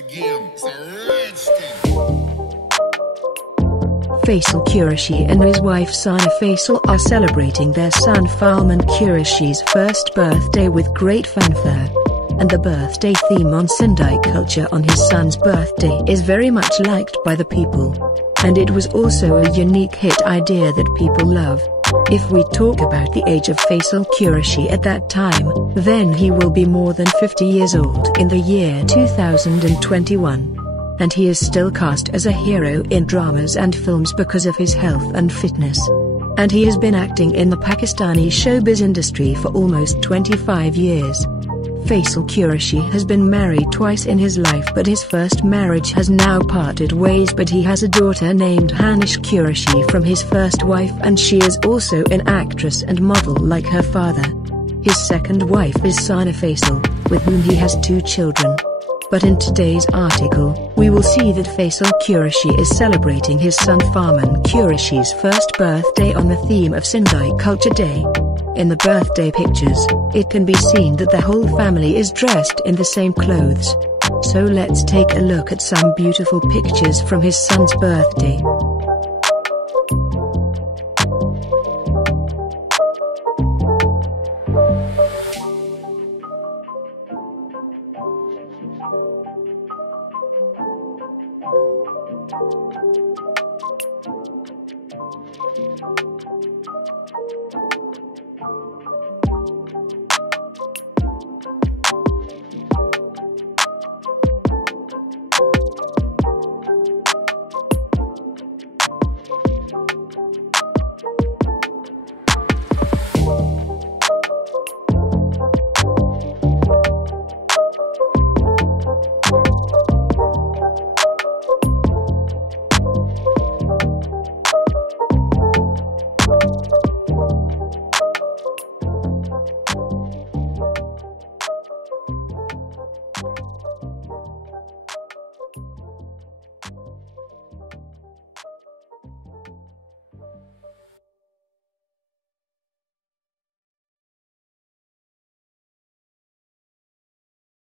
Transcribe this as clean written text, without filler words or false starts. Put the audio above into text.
again. It's a rich thing. Faisal Qureshi and his wife Sana Faisal are celebrating their son Falman Qureshi's first birthday with great fanfare. And the birthday theme on Sindhi culture on his son's birthday is very much liked by the people. And it was also a unique hit idea that people love. If we talk about the age of Faisal Qureshi at that time, then he will be more than 50 years old in the year 2021. And he is still cast as a hero in dramas and films because of his health and fitness. And he has been acting in the Pakistani showbiz industry for almost 25 years. Faisal Qureshi has been married twice in his life, but his first marriage has now parted ways, but he has a daughter named Hanish Qureshi from his first wife, and she is also an actress and model like her father. His second wife is Sana Faisal, with whom he has 2 children. But in today's article, we will see that Faisal Qureshi is celebrating his son Falman Qureshi's first birthday on the theme of Sindhi Culture Day. In the birthday pictures, it can be seen that the whole family is dressed in the same clothes. So let's take a look at some beautiful pictures from his son's birthday.